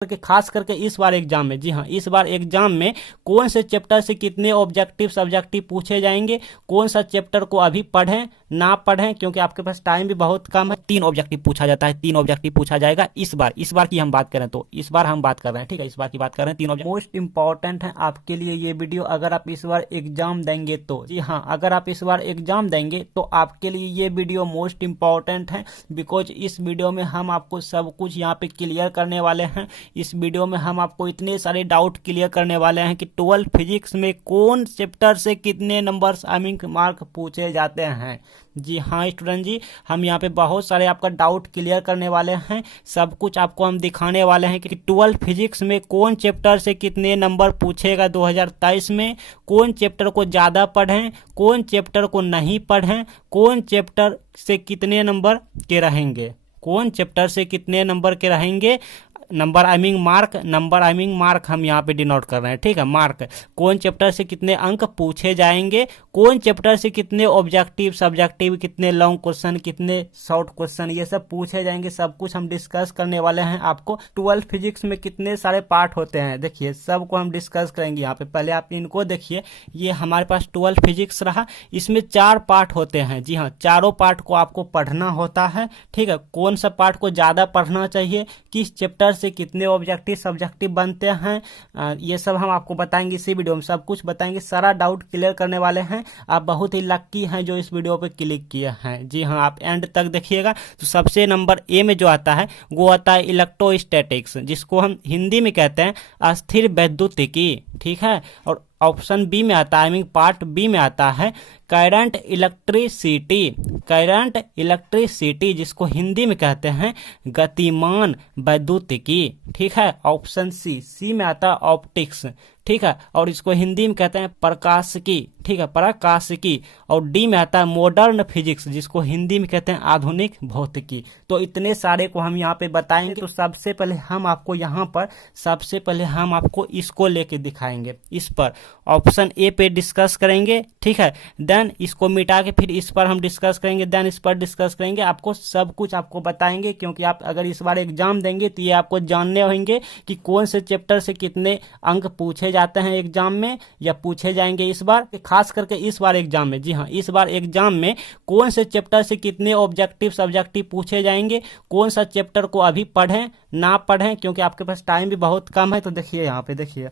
करके खास करके इस बार एग्जाम में, जी हाँ, इस बार एग्जाम में कौन से चैप्टर से कितने ऑब्जेक्टिव सब्जेक्टिव पूछे जाएंगे, कौन सा चैप्टर को अभी पढ़ें ना पढ़ें, क्योंकि आपके पास टाइम भी बहुत कम है। 3 ऑब्जेक्टिव पूछा जाता है, 3 ऑब्जेक्टिव पूछा जाएगा इस बार की हम बात करें तो इस बार हम बात कर रहे हैं, ठीक है, इस बार की बात कर रहे हैं। 3 ऑब्जेक्टिव मोस्ट इंपॉर्टेंट है आपके लिए ये वीडियो, अगर आप इस बार एग्जाम देंगे तो, जी हाँ, अगर आप इस बार एग्जाम देंगे तो आपके लिए ये वीडियो मोस्ट इंपॉर्टेंट है, बिकॉज इस वीडियो में हम आपको सब कुछ यहाँ पे क्लियर करने वाले हैं। इस वीडियो में हम आपको इतने सारे डाउट क्लियर करने वाले हैं कि 12 फिजिक्स में कौन चैप्टर से कितने नंबर्स मार्क पूछे जाते हैं। जी हाँ स्टूडेंट जी, हम यहाँ पे बहुत सारे आपका डाउट क्लियर करने वाले हैं, सब कुछ आपको हम दिखाने वाले हैं कि 12 फिजिक्स में कौन चैप्टर से कितने नंबर पूछेगा 2023 में, कौन चैप्टर को ज़्यादा पढ़ें, कौन चैप्टर को नहीं पढ़ें, कौन चैप्टर से कितने नंबर के रहेंगे, कौन चैप्टर से कितने नंबर के रहेंगे, नंबर मार्क हम यहाँ पे डिनोट कर रहे हैं, ठीक है, मार्क, कौन चैप्टर से कितने अंक पूछे जाएंगे, कौन चैप्टर से कितने ऑब्जेक्टिव सब्जेक्टिव, कितने लॉन्ग क्वेश्चन, कितने शॉर्ट क्वेश्चन, ये सब पूछे जाएंगे, सब कुछ हम डिस्कस करने वाले हैं। आपको 12 फिजिक्स में कितने सारे पार्ट होते हैं, देखिए सबको हम डिस्कस करेंगे यहाँ पे। पहले आप इनको देखिए, ये हमारे पास 12 फिजिक्स रहा, इसमें 4 पार्ट होते हैं, जी हाँ, चारों पार्ट को आपको पढ़ना होता है, ठीक है। कौन सा पार्ट को ज़्यादा पढ़ना चाहिए, किस चैप्टर से कितने ऑब्जेक्टिव सब्जेक्टिव बनते हैं, ये सब हम आपको बताएंगे इसी वीडियो में, सब कुछ बताएंगे, सारा डाउट क्लियर करने वाले हैं। आप बहुत ही लक्की हैं जो इस वीडियो पे क्लिक किए हैं, जी हाँ, आप एंड तक देखिएगा। तो सबसे नंबर ए में जो आता है वो आता है इलेक्ट्रोस्टैटिक्स, जिसको हम हिंदी में कहते हैं अस्थिर वैद्युतिकी, ठीक है। और ऑप्शन बी में आता है, पार्ट बी में आता है करंट इलेक्ट्रिसिटी, जिसको हिंदी में कहते हैं गतिमान वैद्युतिकी, ठीक है। ऑप्शन सी में आता है ऑप्टिक्स, ठीक है, और इसको हिंदी में कहते हैं प्रकाशिकी, ठीक है, प्रकाशिकी। और डी में आता है मॉडर्न फिजिक्स, जिसको हिंदी में कहते हैं आधुनिक भौतिकी। तो इतने सारे को हम यहाँ पे बताएंगे। तो सबसे पहले हम आपको यहाँ पर इसको लेके दिखाएंगे, इस पर ऑप्शन ए पे डिस्कस करेंगे, ठीक है। देन इसको मिटा के फिर इस पर हम डिस्कस करेंगे, देन इस पर डिस्कस करेंगे, आपको सब कुछ आपको बताएंगे, क्योंकि आप अगर इस बार एग्जाम देंगे तो ये आपको जानने होंगे कि कौन से चैप्टर से कितने अंक पूछे जाते हैं एग्जाम में, या पूछे जाएंगे इस बार, खास करके इस बार एग्जाम में, जी हाँ, इस बार एग्जाम में कौन से चैप्टर से कितने ऑब्जेक्टिव सब्जेक्टिव पूछे जाएंगे, कौन सा चैप्टर को अभी पढ़ें ना पढ़ें, क्योंकि आपके पास टाइम भी बहुत कम है। तो देखिए यहाँ पे, देखिए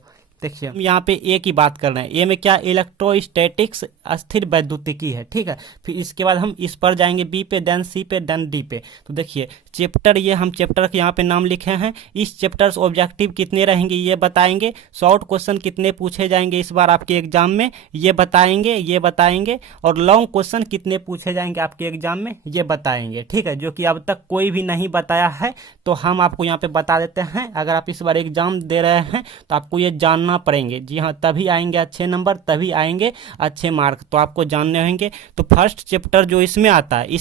हम यहाँ पे ए की बात कर रहे हैं, ए में क्या इलेक्ट्रोस्टैटिक्स अस्थिर वैद्युतिकी है, ठीक है। फिर इसके बाद हम इस पर जाएंगे बी पे, देन सी पे, देन डी पे। तो देखिए चैप्टर, ये हम चैप्टर के यहाँ पे नाम लिखे हैं, इस चैप्टर से ऑब्जेक्टिव कितने रहेंगे ये बताएंगे, शॉर्ट क्वेश्चन कितने पूछे जाएंगे इस बार आपके एग्जाम में ये बताएंगे, और लॉन्ग क्वेश्चन कितने पूछे जाएंगे आपके एग्जाम में ये बताएंगे, ठीक है, जो कि अब तक कोई भी नहीं बताया है, तो हम आपको यहाँ पे बता देते हैं। अगर आप इस बार एग्जाम दे रहे हैं तो आपको ये जानना पड़ेंगे, जी हाँ, तभी आएंगे अच्छे नंबर, तभी आएंगे अच्छे मार्क, तो आपको जानने होंगे। तो फर्स्ट चैप्टर जो इसमें आता है,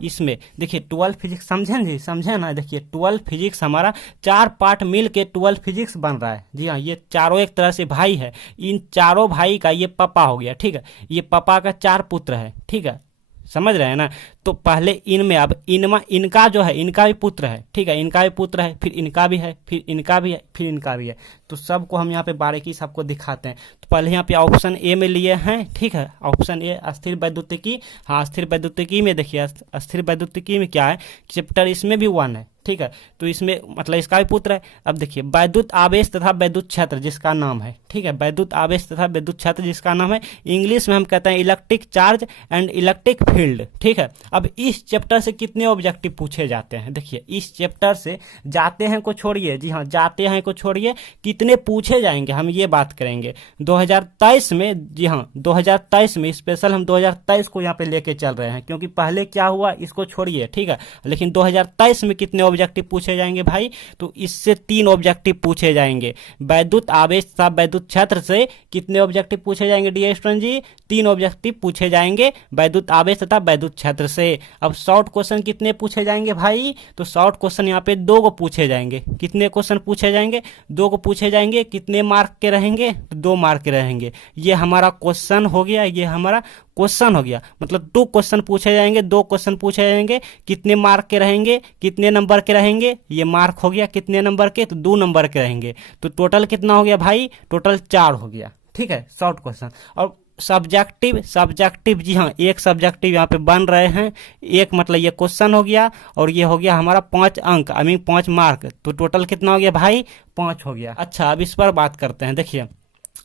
इसमें देखिए 12 फिजिक्स, समझे ना, देखिए 12 फिजिक्स हमारा 4 पार्ट मिल के 12 फिजिक्स बन रहा है, जी हाँ, ये चारों एक तरह से भाई है, इन चारों भाई का ये पापा हो गया, ठीक है, ये पापा का 4 पुत्र है, ठीक है, समझ रहे हैं ना। तो पहले इनमें, अब इनका जो है, इनका भी पुत्र है, ठीक है, इनका भी पुत्र है, फिर इनका भी है, फिर इनका भी है, फिर इनका भी है। तो सबको हम यहाँ पे बारीकी से आपको दिखाते हैं। तो पहले यहाँ पे ऑप्शन ए में लिए हैं, ठीक है, ऑप्शन ए अस्थिर वैद्युतिकी। हाँ, अस्थिर वैद्युतिकी में देखिए, अस्थिर वैद्युतिकी में क्या है, चैप्टर इसमें भी 1 है, ठीक है, तो इसमें मतलब इसका भी पुत्र है। अब देखिए वैद्युत आवेश तथा वैद्युत क्षेत्र जिसका नाम है, ठीक है, वैद्युत आवेश तथा वैद्युत क्षेत्र जिसका नाम है, इंग्लिश में हम कहते हैं electric charge and electric field, ठीक है। अब इस चैप्टर से कितने ऑब्जेक्टिव पूछे जाते हैं, देखिए इस चैप्टर से जाते हैं को छोड़िए, जी हाँ, जाते हैं को छोड़िए, कितने पूछे जाएंगे हम ये बात करेंगे 2023 में, जी हाँ, 2023 में स्पेशल हम 2023 को यहाँ पे लेके चल रहे हैं, क्योंकि पहले क्या हुआ इसको छोड़िए, ठीक है, लेकिन 2023 में कितने ऑब्जेक्टिव पूछे जाएंगे भाई, तो इससे 3 ऑब्जेक्टिव पूछे जाएंगे। वैद्युत आवेश तथा वैद्युत क्षेत्र से कितने ऑब्जेक्टिव पूछे जाएंगे डियर स्टूडेंट जी, 3 ऑब्जेक्टिव पूछे जाएंगे वैद्युत आवेश तथा वैद्युत क्षेत्र से। अब शॉर्ट क्वेश्चन कितने पूछे जाएंगे भाई, तो शॉर्ट क्वेश्चन यहाँ पे 2 को पूछे जाएंगे। कितने क्वेश्चन पूछे जाएंगे, 2 को पूछे जाएंगे। कितने मार्क के रहेंगे, तो 2 मार्क के रहेंगे। ये हमारा क्वेश्चन हो गया, ये हमारा क्वेश्चन हो गया। मतलब 2 क्वेश्चन पूछे जाएंगे, 2 क्वेश्चन पूछे जाएंगे। कितने मार्क के रहेंगे, कितने नंबर के रहेंगे, ये मार्क हो गया। कितने नंबर के, तो 2 नंबर के रहेंगे। तो टोटल कितना हो गया भाई, टोटल 4 हो गया। ठीक है, शॉर्ट क्वेश्चन। और सब्जेक्टिव जी हाँ, एक सब्जेक्टिव यहाँ पे बन रहे हैं। एक मतलब ये क्वेश्चन हो गया और ये हो गया हमारा 5 अंक, आई मीन 5 मार्क। तो टोटल कितना हो गया भाई, 5 हो गया। अच्छा, अब इस पर बात करते हैं। देखिए,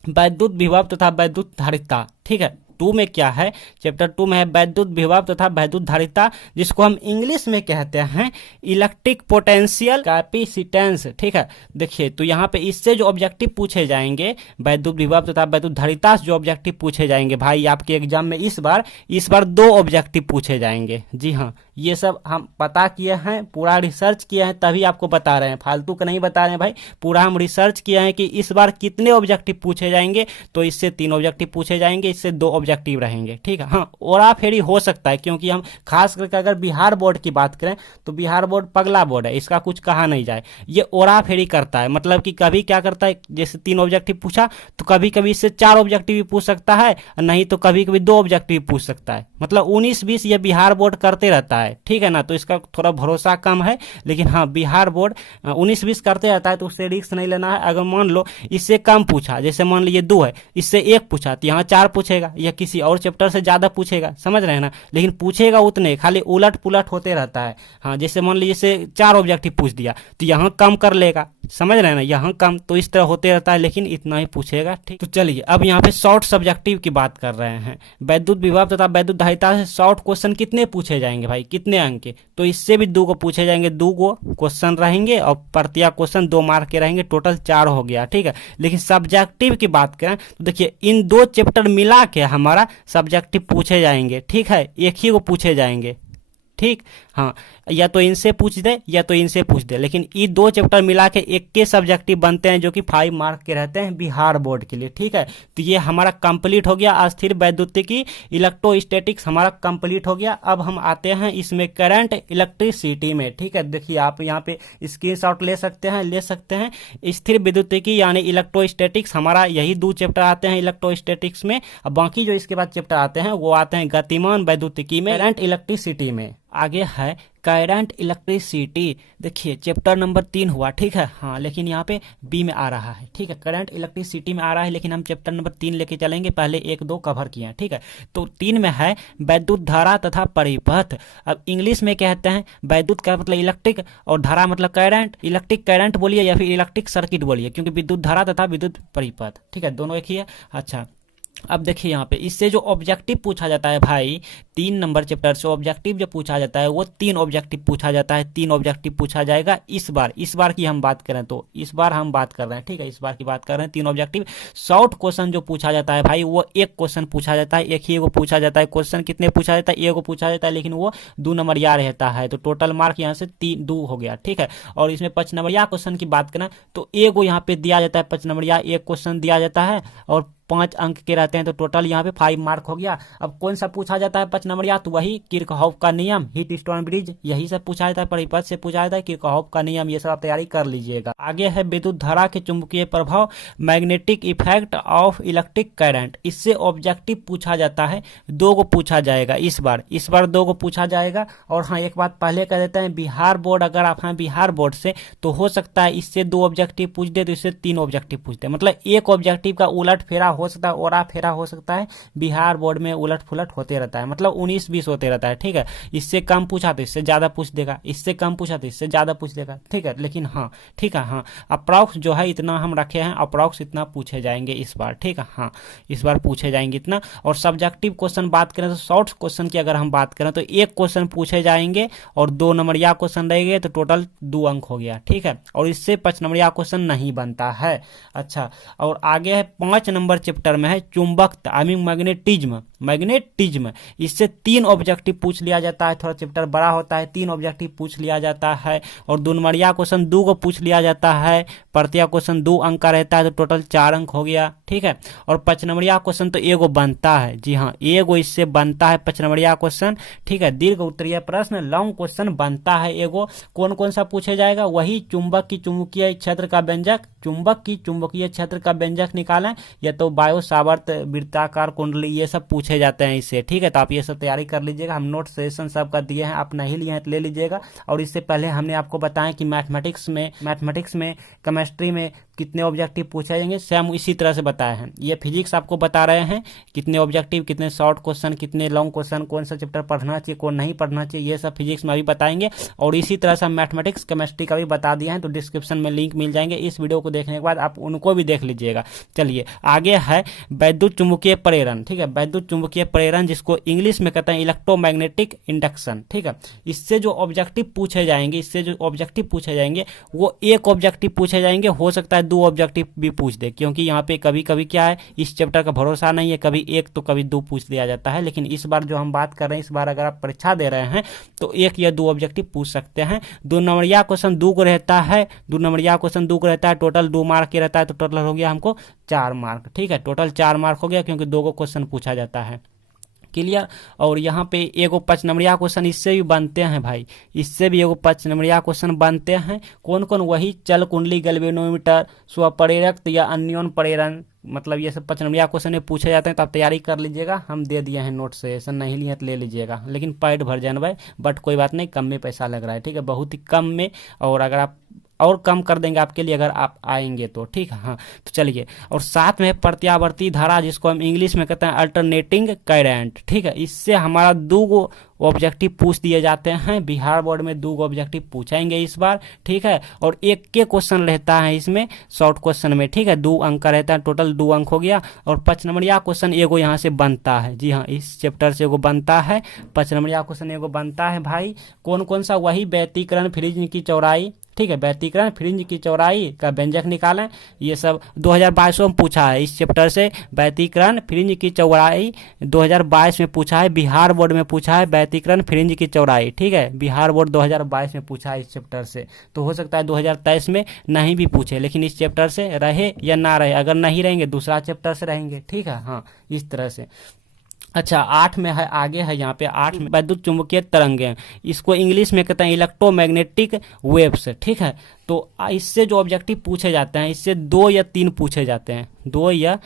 वैद्युत विभव तथा वैद्युत धारिता। ठीक है, 2 में क्या है, चैप्टर 2 में है वैद्युत विभव तथा वैद्युत धारिता, जिसको हम इंग्लिश में कहते हैं इलेक्ट्रिक पोटेंशियल कैपेसिटेंस। ठीक है, देखिए तो यहाँ पे इससे जो ऑब्जेक्टिव पूछे जाएंगे, वैद्युत विभव तथा वैद्युत धारिता से जो ऑब्जेक्टिव पूछे जाएंगे भाई आपके एग्जाम में इस बार 2 ऑब्जेक्टिव पूछे जाएंगे। जी हाँ, ये सब हम पता किए हैं, पूरा रिसर्च किए हैं, तभी आपको बता रहे हैं, फालतू का नहीं बता रहे हैं भाई। पूरा हम रिसर्च किए हैं कि इस बार कितने ऑब्जेक्टिव पूछे जाएंगे। तो इससे 3 ऑब्जेक्टिव पूछे जाएंगे, इससे 2 ऑब्जेक्टिव रहेंगे। ठीक है, हाँ ओरा फेरी हो सकता है, क्योंकि हम खास करके अगर बिहार बोर्ड की बात करें तो बिहार बोर्ड पगला बोर्ड है, इसका कुछ कहा नहीं जाए। ये ओरा फेरी करता है, मतलब कि कभी क्या करता है, जैसे 3 ऑब्जेक्टिव पूछा तो कभी कभी इससे 4 ऑब्जेक्टिव भी पूछ सकता है, नहीं तो कभी कभी 2 ऑब्जेक्टिव पूछ सकता है। मतलब 19-20 ये बिहार बोर्ड करते रहता है। ठीक है ना, तो इसका थोड़ा भरोसा कम है। लेकिन हाँ, बिहार बोर्ड 19-20 करते रहता है, तो उससे रिस्क नहीं लेना है। अगर मान लो इससे कम पूछा, जैसे मान लीजिए 2 है, इससे 1 पूछा, तो यहाँ 4 पूछेगा, या किसी और चैप्टर से ज्यादा पूछेगा, समझ रहे हैं ना। लेकिन पूछेगा उतने, खाली उलट पुलट होते रहता है। हाँ, जैसे मान लीजिए से 4 ऑब्जेक्टिव पूछ दिया तो यहाँ कम कर लेगा, समझ रहे हैं ना, यहाँ कम, तो इस तरह होते रहता है, लेकिन इतना ही पूछेगा। ठीक, तो चलिए अब यहाँ पे शॉर्ट सब्जेक्टिव की बात कर रहे हैं। वैद्युत विभव तथा वैद्युत धारिता से शॉर्ट क्वेश्चन कितने पूछे जाएंगे भाई, कितने अंक के, तो इससे भी 2 को पूछे जाएंगे। 2 को क्वेश्चन रहेंगे और प्रत्येक क्वेश्चन 2 मार्क के रहेंगे, टोटल 4 हो गया। ठीक है, लेकिन सब्जेक्टिव की बात करें तो देखिए इन 2 चैप्टर मिला के हमारा सब्जेक्टिव पूछे जाएंगे। ठीक है, एक ही को पूछे जाएंगे। ठीक, हाँ, या तो इनसे पूछ दे या तो इनसे पूछ दे, लेकिन ये 2 चैप्टर मिला के एक के सब्जेक्टिव बनते हैं, जो कि 5 मार्क के रहते हैं बिहार बोर्ड के लिए। ठीक है, तो ये हमारा कंप्लीट हो गया अस्थिर वैद्युतिकी, इलेक्ट्रोस्टैटिक्स हमारा कंप्लीट हो गया। अब हम आते हैं इसमें करंट इलेक्ट्रिसिटी में। ठीक है, देखिए आप यहाँ पे स्क्रीनशॉट ले सकते हैं। स्थिर विद्युतिकी यानी इलेक्ट्रोस्टैटिक्स, हमारा यही 2 चैप्टर आते हैं इलेक्ट्रोस्टैटिक्स में। अब बाकी जो इसके बाद चैप्टर आते हैं वो आते हैं गतिमान वैद्युतिकी में, करंट इलेक्ट्रिसिटी में। आगे है करंट इलेक्ट्रिसिटी। देखिए चैप्टर नंबर 3 हुआ। ठीक है, हाँ, लेकिन यहाँ पे बी में आ रहा है। ठीक है, करंट इलेक्ट्रिसिटी में आ रहा है, लेकिन हम चैप्टर नंबर 3 लेके चलेंगे, पहले 1-2 कवर किए हैं। ठीक है, तो 3 में है वैद्युत धारा तथा परिपथ। अब इंग्लिश में कहते हैं वैद्युत का मतलब इलेक्ट्रिक और धारा मतलब करंट। इलेक्ट्रिक करंट बोलिए या फिर इलेक्ट्रिक सर्किट बोलिए, क्योंकि विद्युत धारा तथा विद्युत परिपथ, ठीक है, दोनों एक ही है। अच्छा, अब देखिए यहाँ पे इससे जो ऑब्जेक्टिव पूछा जाता है भाई, 3 नंबर चैप्टर से ऑब्जेक्टिव जो पूछा जाता है वो 3 ऑब्जेक्टिव पूछा जाता है। 3 ऑब्जेक्टिव पूछा जाएगा इस बार की हम बात करें तो इस बार हम बात कर रहे हैं। ठीक है, इस बार की बात कर रहे हैं 3 ऑब्जेक्टिव। शॉर्ट क्वेश्चन जो पूछा जाता है भाई वो 1 क्वेश्चन पूछा जाता है, एक ही को पूछा जाता है। क्वेश्चन कितने पूछा जाता है, 1 को पूछा जाता है, लेकिन वो 2 नंबर या रहता है, तो टोटल मार्क यहाँ से 2 हो गया। ठीक है, और इसमें 5 नंबर या क्वेश्चन की बात करें तो 1 को यहाँ पे दिया जाता है, 5 नंबर या 1 क्वेश्चन दिया जाता है और 5 अंक के रहते हैं, तो टोटल यहाँ पे 5 मार्क हो गया। अब कौन सा पूछा जाता है 5 नंबर या, तो वही किरचॉफ का नियम, हीट स्टोन ब्रिज, यही सब पूछा जाता है। परिपथ से पूछा जाता है किरचॉफ का नियम, ये सब आप तैयारी कर लीजिएगा। आगे है विद्युत धारा के चुंबकीय प्रभाव, magnetic effect of electric current. इससे ऑब्जेक्टिव पूछा जाता है, 2 को पूछा जाएगा इस बार 2 को पूछा जाएगा। और हाँ, एक बात पहले कह देते हैं, बिहार बोर्ड अगर आप हैं बिहार बोर्ड से तो हो सकता है इससे 2 ऑब्जेक्टिव पूछ दे, तो इससे 3 ऑब्जेक्टिव पूछते हैं। मतलब एक ऑब्जेक्टिव का उलट फेरा हो सकता है, ओरा फेरा हो सकता है। बिहार बोर्ड में उलट फुलट होते रहता है, मतलब 19-20 होते रहता है। ठीक है, इससे कम पूछा तो इससे ज्यादा पूछ देगा, इससे कम पूछा तो इससे ज्यादा पूछ देगा। ठीक है, लेकिन हाँ, ठीक है, हाँ, अप्रॉक्स जो है इतना हम रखे हैं, अप्रॉक्स इतना पूछे जाएंगे इस बार। ठीक है, हाँ, इस बार पूछे जाएंगे इतना। और सब्जेक्टिव क्वेश्चन बात करें तो शॉर्ट क्वेश्चन की अगर हम बात करें तो 1 क्वेश्चन पूछे जाएंगे और 2 नंबरिया क्वेश्चन रहेंगे, तो टोटल 2 अंक हो गया। ठीक है, और इससे 5 नंबरिया क्वेश्चन नहीं बनता है। अच्छा, और आगे है 5 नंबर चैप्टर में है चुंबकत्व आई मीन मैग्नेटिज्म। इससे 3 ऑब्जेक्टिव पूछ लिया जाता है, थोड़ा चैप्टर बड़ा होता है, 3 ऑब्जेक्टिव पूछ लिया जाता है। और 2 नंबरिया क्वेश्चन 2 को पूछ लिया जाता है, प्रत्येक क्वेश्चन 2 अंक का रहता है, तो टोटल 4 अंक हो गया, ठीक है। और 5 नंबरिया क्वेश्चन तो एगो बनता है, जी हाँ एगो इससे बनता है 5 नंबरिया क्वेश्चन, ठीक है। दीर्घ उत्तरीय प्रश्न लॉन्ग क्वेश्चन बनता है एगो। कौन कौन सा पूछे जाएगा, वही चुंबक की चुंबकीय क्षेत्र का व्यंजक, चुंबक की चुंबकीय क्षेत्र का व्यंजक निकालें, या तो बायो सावर्त वृत्ताकार कुंडली, ये सब पूछे जाते हैं इससे, ठीक है। तो आप ये सब तैयारी कर लीजिएगा, हम नोट सेशन सब कर दिए हैं, आप नहीं लिए हैं तो ले लीजिएगा। और इससे पहले हमने आपको बताया कि मैथमेटिक्स में केमिस्ट्री में कितने ऑब्जेक्टिव पूछे जाएंगे, सेम इसी तरह से बताए हैं। ये फिजिक्स आपको बता रहे हैं कितने ऑब्जेक्टिव, कितने शॉर्ट क्वेश्चन, कितने लॉन्ग क्वेश्चन, कौन सा चैप्टर पढ़ना चाहिए कौन नहीं पढ़ना चाहिए, ये सब फिजिक्स में अभी बताएंगे। और इसी तरह से हम मैथमेटिक्स केमिस्ट्री का भी बता दिए हैं, तो डिस्क्रिप्शन में लिंक मिल जाएंगे, इस वीडियो को देखने के बाद आप उनको भी देख लीजिएगा। चलिए आगे है वैद्युत चुंबकीय प्रेरण, ठीक है। वैद्युत चुंबकीय प्रेरण जिसको इंग्लिश में कहते हैं इलेक्ट्रोमैग्नेटिक इंडक्शन, ठीक है। इससे जो ऑब्जेक्टिव पूछे जाएंगे वो एक ऑब्जेक्टिव पूछे जाएंगे, हो सकता है 2 ऑब्जेक्टिव भी पूछ दे, क्योंकि यहाँ पे कभी कभी क्या है, इस चैप्टर का भरोसा नहीं है, कभी 1 तो कभी 2 पूछ दिया जाता है। लेकिन इस बार जो हम बात कर रहे हैं, इस बार अगर आप परीक्षा दे रहे हैं तो 1 या 2 ऑब्जेक्टिव पूछ सकते हैं। 2 नंबरिया क्वेश्चन 2 को रहता है, टोटल 2 मार्क के रहता है, तो टोटल हो गया हमको 4 मार्क, ठीक है। टोटल 4 मार्क हो गया, क्योंकि 2 क्वेश्चन पूछा जाता है, क्लियर। और यहाँ पे एगो 5 नंबरिया क्वेश्चन इससे भी बनते हैं भाई, इससे भी एगो 5 नंबरिया क्वेश्चन बनते हैं। कौन कौन, वही चल कुंडली, गैल्वेनोमीटर, स्वप्रेरक या अन्योन प्रेरण, मतलब ये सब 5 नंबरिया क्वेश्चन में पूछे जाते हैं। तो आप तैयारी कर लीजिएगा, हम दे दिए हैं नोट से, ऐसा नहीं लिए तो ले लीजिएगा, लेकिन पेड वर्जन भाई, बट कोई बात नहीं, कम में पैसा लग रहा है, ठीक है, बहुत ही कम में। और अगर आप और कम कर देंगे आपके लिए अगर आप आएंगे तो, ठीक है। हाँ तो चलिए, और साथ में प्रत्यावर्ती धारा जिसको हम इंग्लिश में कहते हैं अल्टरनेटिंग करंट, ठीक है। इससे हमारा 2 ऑब्जेक्टिव पूछ दिए जाते हैं, बिहार बोर्ड में 2 ऑब्जेक्टिव पूछेंगे इस बार, ठीक है। और एक के क्वेश्चन रहता है इसमें शॉर्ट क्वेश्चन में, ठीक है, 2 अंक का रहता है, टोटल 2 अंक हो गया। और 5 नंबरिया क्वेश्चन एगो यहाँ से बनता है, जी हाँ इस चैप्टर से एगो बनता है, 5 नंबरिया क्वेश्चन एगो बनता है भाई। कौन कौन सा, वही व्यतिकरण फ्रिंज की चौड़ाई, ठीक है, व्यतिकरण फ्रिंज की चौड़ाई का व्यंजक निकालें, ये सब 2022 में पूछा है इस चैप्टर से। व्यतिकरण फ्रिंज की चौड़ाई 2022 में पूछा है, बिहार बोर्ड में पूछा है व्यतिकरण फ्रिंज की चौड़ाई, ठीक है, बिहार बोर्ड 2022 में पूछा है इस चैप्टर से। तो हो सकता है 2023 में नहीं भी पूछे, लेकिन इस चैप्टर से रहे या ना रहे, अगर नहीं रहेंगे दूसरा चैप्टर से रहेंगे, ठीक है। हाँ इस तरह से। अच्छा 8 में है, आगे है यहाँ पे 8 में वैद्युत चुंबकीय तरंगें, इसको इंग्लिश में कहते हैं इलेक्ट्रोमैग्नेटिक वेव्स, ठीक है। तो इससे जो ऑब्जेक्टिव पूछे जाते हैं, इससे 2 या 3 पूछे जाते हैं, 2 या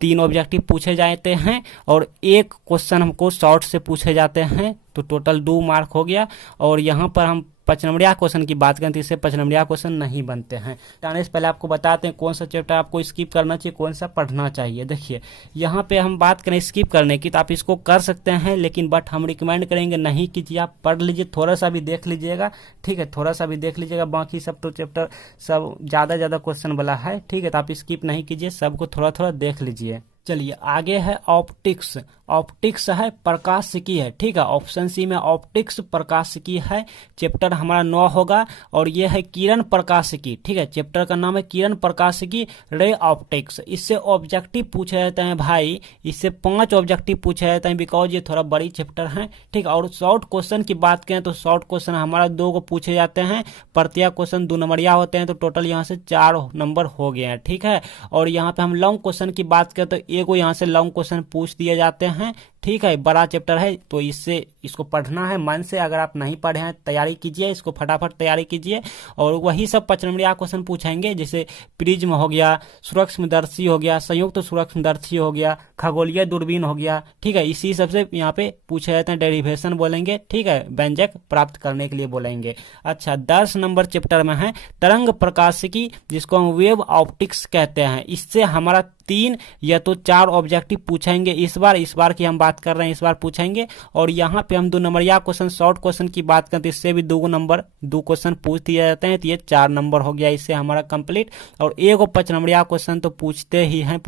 3 ऑब्जेक्टिव पूछे जाते हैं। और एक क्वेश्चन हमको शॉर्ट से पूछे जाते हैं, तो टोटल 2 मार्क हो गया। और यहाँ पर हम 5 नंबरिया क्वेश्चन की बात करें तो इससे 5 नंबरिया क्वेश्चन नहीं बनते हैं। जाने से पहले आपको बताते हैं कौन सा चैप्टर आपको स्किप करना चाहिए, कौन सा पढ़ना चाहिए। देखिए यहाँ पे हम बात करें स्किप करने की, तो आप इसको कर सकते हैं, लेकिन बट हम रिकमेंड करेंगे नहीं कीजिए, आप पढ़ लीजिए, थोड़ा सा भी देख लीजिएगा, ठीक है, थोड़ा सा भी देख लीजिएगा। बाकी सब तो चैप्टर सब ज़्यादा क्वेश्चन वाला है, ठीक है, तो आप स्किप नहीं कीजिए, सबको थोड़ा थोड़ा देख लीजिए। चलिए आगे है ऑप्टिक्स, ऑप्टिक्स है प्रकाशिकी है, ठीक है। ऑप्शन सी में ऑप्टिक्स प्रकाशिकी है, चैप्टर हमारा 9 होगा। और ये है किरण प्रकाशिकी, ठीक है, चैप्टर का नाम है किरण प्रकाशिकी रे ऑप्टिक्स। इससे ऑब्जेक्टिव पूछे जाते हैं भाई, इससे 5 ऑब्जेक्टिव पूछे जाते हैं, बिकॉज ये थोड़ा बड़ी चैप्टर है, ठीक है। और शॉर्ट क्वेश्चन की बात करें तो शॉर्ट क्वेश्चन हमारा 2 को पूछे जाते हैं, प्रत्येक क्वेश्चन 2 नंबरिया होते हैं, तो टोटल यहाँ से 4 नंबर हो गए हैं, ठीक है। और यहाँ पे हम लॉन्ग क्वेश्चन की बात करें तो एगो यहाँ से लॉन्ग क्वेश्चन पूछ दिए जाते हैं, ठीक है, बड़ा चैप्टर है, तो इसको पढ़ना है मन से। अगर आप नहीं पढ़े हैं तैयारी कीजिए, इसको फटाफट तैयारी कीजिए। और वही सब 5 नंबरिया क्वेश्चन पूछेंगे, जैसे प्रिज्म हो गया, सूक्ष्मदर्शी हो गया, संयुक्त सूक्ष्मदर्शी हो गया, खगोलीय दूरबीन हो गया, ठीक है, इसी सबसे यहाँ पे पूछे जाते हैं, डेरिवेशन बोलेंगे, ठीक है, व्यंजक प्राप्त करने के लिए बोलेंगे। अच्छा 10 नंबर चैप्टर में है तरंग प्रकाशिकी, जिसको हम वेव ऑप्टिक्स कहते हैं। इससे हमारा 3 या तो 4 ऑब्जेक्टिव पूछेंगे इस बार की हम बात कर रहे हैं इस बार पूछेंगे। और यहाँ पे हम 2 नंबरिया क्वेश्चन शॉर्ट क्वेश्चन की बात करते हैं, इससे भी 2 क्वेश्चन पूछ दिए जाते हैं, तो ये 4 नंबर हो गया इससे हमारा कंप्लीट। और 1 5 नंबरिया क्वेश्चन तो पूछते हैं।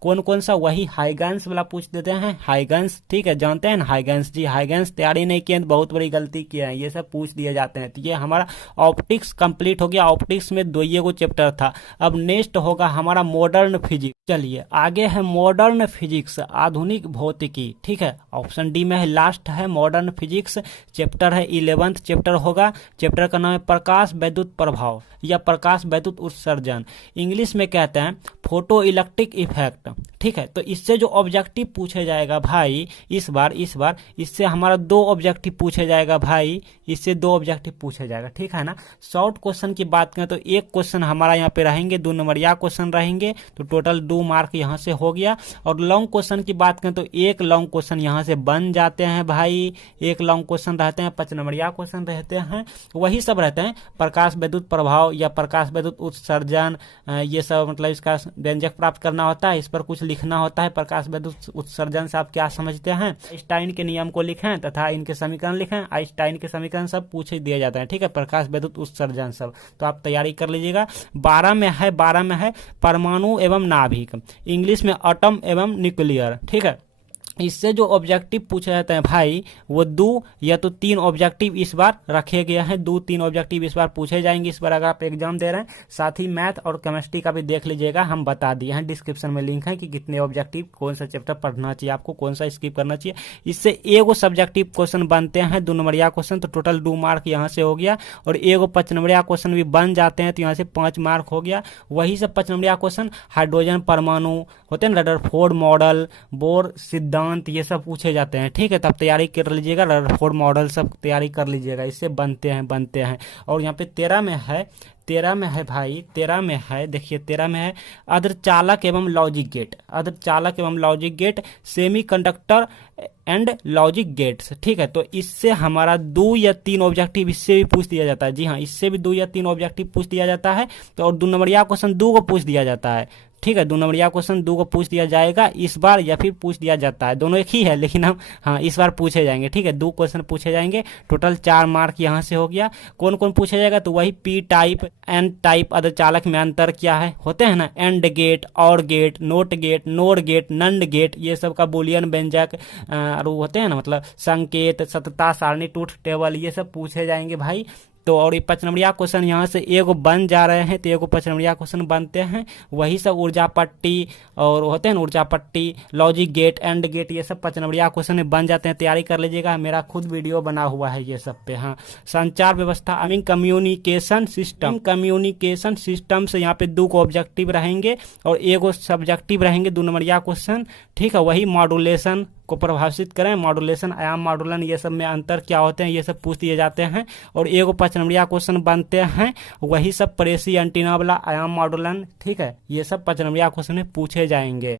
कौन कौन सा? वही हाइगेंस वाला पूछ देते हैं, हाइगेंस, ठीक है, जानते हैं ना हाइगेंस जी। हाइगेंस तैयारी नहीं किए तो बहुत बड़ी गलती किए हैं, ये सब पूछ दिए जाते हैं। तो ये हमारा ऑप्टिक्स कंप्लीट हो गया। ऑप्टिक्स में 2 चैप्टर था। अब नेक्स्ट होगा हमारा मॉडर्न फिजिक्स। चलिए आगे है मॉडर्न फिजिक्स, आधुनिक भौतिकी, ठीक है। ऑप्शन डी में है, लास्ट है मॉडर्न फिजिक्स। चैप्टर है 11th चैप्टर होगा। चैप्टर का नाम है प्रकाश वैद्युत प्रभाव या प्रकाश वैद्युत उत्सर्जन। इंग्लिश में कहते हैं फोटो इलेक्ट्रिक इफेक्ट, ठीक है। तो इससे जो ऑब्जेक्टिव पूछे जाएगा भाई इस बार इससे हमारा 2 ऑब्जेक्टिव पूछे जाएगा भाई, इससे 2 ऑब्जेक्टिव पूछे जाएगा, ठीक है ना। शॉर्ट क्वेश्चन की बात करें तो 1 क्वेश्चन हमारा यहाँ पे रहेंगे, 2 नंबरिया क्वेश्चन रहेंगे, तो टोटल 2 मार्क यहाँ से हो गया। और लॉन्ग क्वेश्चन की बात करें तो 1 लॉन्ग क्वेश्चन यहाँ से बन जाते हैं भाई। 1 लॉन्ग क्वेश्चन रहते हैं, 5 नंबरिया क्वेश्चन रहते हैं, वही सब रहते हैं। प्रकाश वैद्युत प्रभाव या प्रकाश वैद्युत उत्सर्जन, ये सब मतलब इसका व्यंजक प्राप्त करना होता है, इस पर कुछ लिखना होता है। प्रकाश वैद्युत उत्सर्जन से आप क्या समझते हैं? आइंस्टाइन के नियम को लिखें तथा इनके समीकरण लिखें। आइंस्टाइन के समीकरण सब पूछ दिए जाते हैं, ठीक है। प्रकाश वैद्युत उत्सर्जन सब तो आप तैयारी कर लीजिएगा। 12 में है परमाणु एवं नाभिक, इंग्लिश में एटम एवं न्यूक्लियर, ठीक है। इससे जो ऑब्जेक्टिव पूछे जाते हैं भाई वो 2 या तो 3 ऑब्जेक्टिव इस बार रखे गए हैं, 2-3 ऑब्जेक्टिव इस बार पूछे जाएंगे इस बार अगर आप एग्जाम दे रहे हैं। साथ ही मैथ और केमिस्ट्री का भी देख लीजिएगा, हम बता दिए हैं, डिस्क्रिप्शन में लिंक है कि कितने ऑब्जेक्टिव, कौन सा चैप्टर पढ़ना चाहिए आपको, कौन सा स्किप करना चाहिए। इससे 1 सब्जेक्टिव क्वेश्चन बनते हैं, 2 नंबरिया क्वेश्चन, तो टोटल 2 मार्क यहाँ से हो गया। और 1 5 नंबरिया क्वेश्चन भी बन जाते हैं, तो यहाँ से 5 मार्क हो गया। वही सब 5 नंबरिया क्वेश्चन हाइड्रोजन परमाणु होते हैं, रदरफोर्ड मॉडल, बोर सिद्धांत, ये सब पूछे जाते हैं, ठीक है। तब तैयारी कर लीजिएगा, रदरफोर्ड मॉडल सब तैयारी कर लीजिएगा, इससे बनते हैं। और यहाँ पे 13 में है भाई, 13 में है, देखिए 13 में है अर्धचालक एवं logic gate, semiconductor and logic gates, ठीक है। तो इससे हमारा 2 या 3 ऑब्जेक्टिव इससे भी पूछ दिया जाता है, जी हाँ, इससे भी 2 या 3 ऑब्जेक्टिव पूछ दिया जाता है। तो और 2 नंबरिया क्वेश्चन 2 को पूछ दिया जाता है, ठीक है। 2 नंबरिया क्वेश्चन 2 को पूछ दिया जाएगा इस बार या फिर पूछ दिया जाता है, दोनों एक ही है, लेकिन हम इस बार पूछे जाएंगे, ठीक है। 2 क्वेश्चन पूछे जाएंगे, टोटल 4 मार्क यहाँ से हो गया। कौन कौन पूछा जाएगा? तो वही पी टाइप, एन टाइप अर्धचालक में अंतर क्या है, होते हैं ना, AND gate, OR gate, NOT gate, NOR gate, NAND gate, ये सब का बुलियन व्यंजक होते हैं ना, मतलब संकेत, सतता सारणी, ट्रूथ टेबल, ये सब पूछे जाएंगे भाई। तो और ये 5 नंबरिया क्वेश्चन यहाँ से 1 बन जा रहे हैं, तो 1 5 नंबरिया क्वेश्चन बनते हैं। वही सब ऊर्जा पट्टी और होते हैं ना, ऊर्जा पट्टी, लॉजिक गेट, एंड गेट, ये सब 5 नंबरिया क्वेश्चन में बन जाते हैं। तैयारी कर लीजिएगा, मेरा खुद वीडियो बना हुआ है ये सब पे। संचार व्यवस्था, कम्युनिकेशन सिस्टम से यहाँ पे 2 को ऑब्जेक्टिव रहेंगे और 1 सब्जेक्टिव रहेंगे, 2 नंबरिया क्वेश्चन, ठीक है। वही मॉड्यूलेशन को परिभाषित करें, मॉड्यूलेशन, आयाम मॉड्यूलन, ये सब में अंतर क्या होते हैं, ये सब पूछ दिए जाते हैं। और 1 5 नंबरिया क्वेश्चन बनते हैं, वही सब प्रेसी एंटीना वाला, आयाम मॉड्यूलन, ठीक है, ये सब 5 नंबरिया क्वेश्चन में पूछे जाएंगे।